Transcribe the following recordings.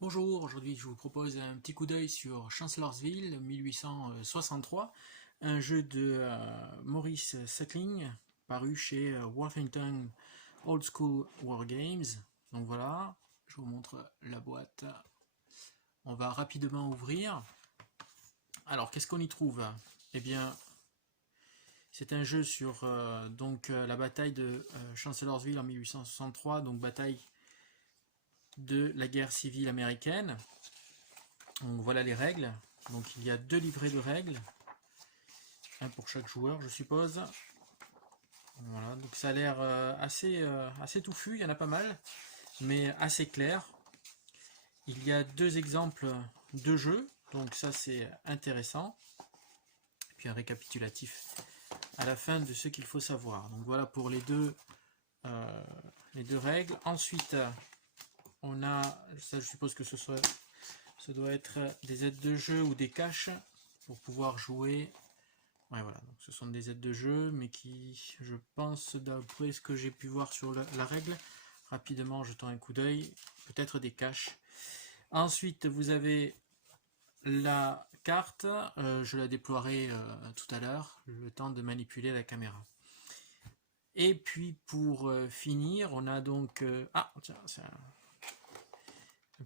Bonjour, aujourd'hui je vous propose un petit coup d'œil sur Chancellorsville 1863, un jeu de Maurice Suckling, paru chez Worthington Old School Wargames. Donc voilà, je vous montre la boîte. On va rapidement ouvrir. Alors qu'est-ce qu'on y trouve? Eh bien, c'est un jeu sur la bataille de Chancellorsville en 1863, donc bataille de la guerre civile américaine. Donc voilà les règles. Donc il y a 2 livrets de règles, un pour chaque joueur je suppose. Voilà, donc ça a l'air assez touffu, il y en a pas mal, mais assez clair. Il y a 2 exemples de jeux, donc ça c'est intéressant. Et puis un récapitulatif à la fin de ce qu'il faut savoir. Donc voilà pour les deux règles. Ensuite on a, ça je suppose que ce doit être des aides de jeu ou des caches pour pouvoir jouer. Ouais, voilà, donc ce sont des aides de jeu, mais qui, je pense, d'après ce que j'ai pu voir sur la règle, rapidement jetant un coup d'œil, peut-être des caches. Ensuite, vous avez la carte, je la déploierai tout à l'heure, le temps de manipuler la caméra. Et puis pour finir, on a donc... ah, tiens, c'est un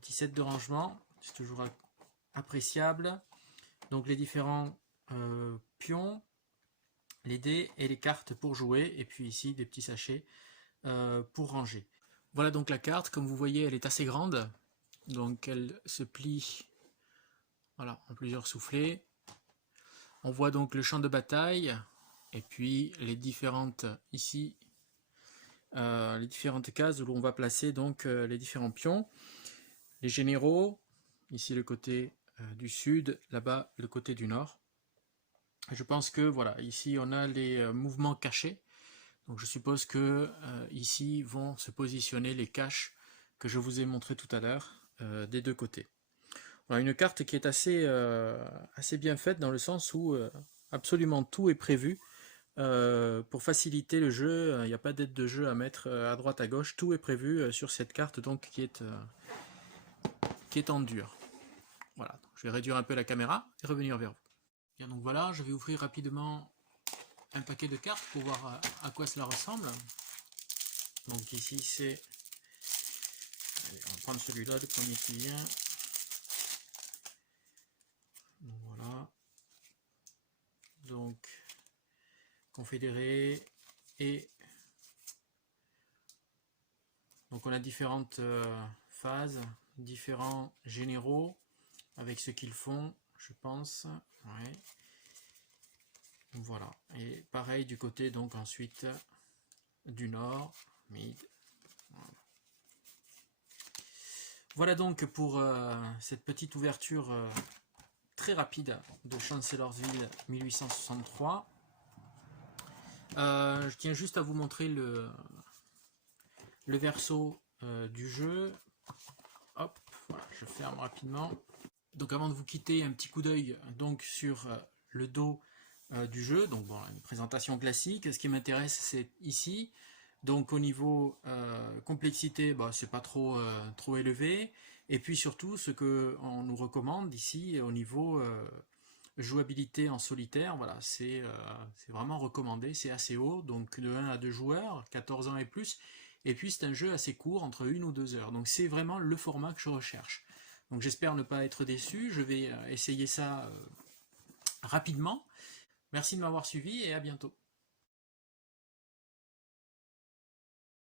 petit set de rangement, c'est toujours appréciable. Donc les différents pions, les dés et les cartes pour jouer, et puis ici des petits sachets pour ranger. Voilà donc la carte, comme vous voyez elle est assez grande, donc elle se plie voilà, en plusieurs soufflets. On voit donc le champ de bataille, et puis les différentes ici, les différentes cases où l'on va placer donc les différents pions, les généraux, ici le côté du sud, là-bas le côté du nord. Je pense que voilà, ici on a les mouvements cachés. Donc je suppose que ici vont se positionner les caches que je vous ai montré tout à l'heure des deux côtés. Voilà, une carte qui est assez bien faite dans le sens où absolument tout est prévu pour faciliter le jeu. Il n'y a pas d'aide de jeu à mettre à droite à gauche, tout est prévu sur cette carte donc qui est en dur. Voilà, donc, je vais réduire un peu la caméra et revenir vers vous. Bien, donc voilà, je vais ouvrir rapidement un paquet de cartes pour voir à quoi cela ressemble. Donc ici c'est... Allez, on va prendre celui-là, le premier qui vient. Donc, voilà. Donc confédéré et... Donc on a différentes phases, différents généraux avec ce qu'ils font, je pense. Ouais. Voilà. Et pareil du côté donc ensuite du nord, mid. Voilà donc pour cette petite ouverture très rapide de Chancellorsville 1863. Je tiens juste à vous montrer le verso du jeu. Hop, voilà, je ferme rapidement. Donc avant de vous quitter, un petit coup d'œil donc sur le dos du jeu. Donc bon, une présentation classique. Ce qui m'intéresse, c'est ici. Donc au niveau complexité, bah, c'est pas trop élevé. Et puis surtout, ce qu'on nous recommande ici au niveau jouabilité en solitaire, voilà, c'est vraiment recommandé, c'est assez haut, donc de 1 à 2 joueurs, 14 ans et plus. Et puis c'est un jeu assez court, entre 1 ou 2 heures. Donc c'est vraiment le format que je recherche. Donc j'espère ne pas être déçu, je vais essayer ça rapidement. Merci de m'avoir suivi et à bientôt.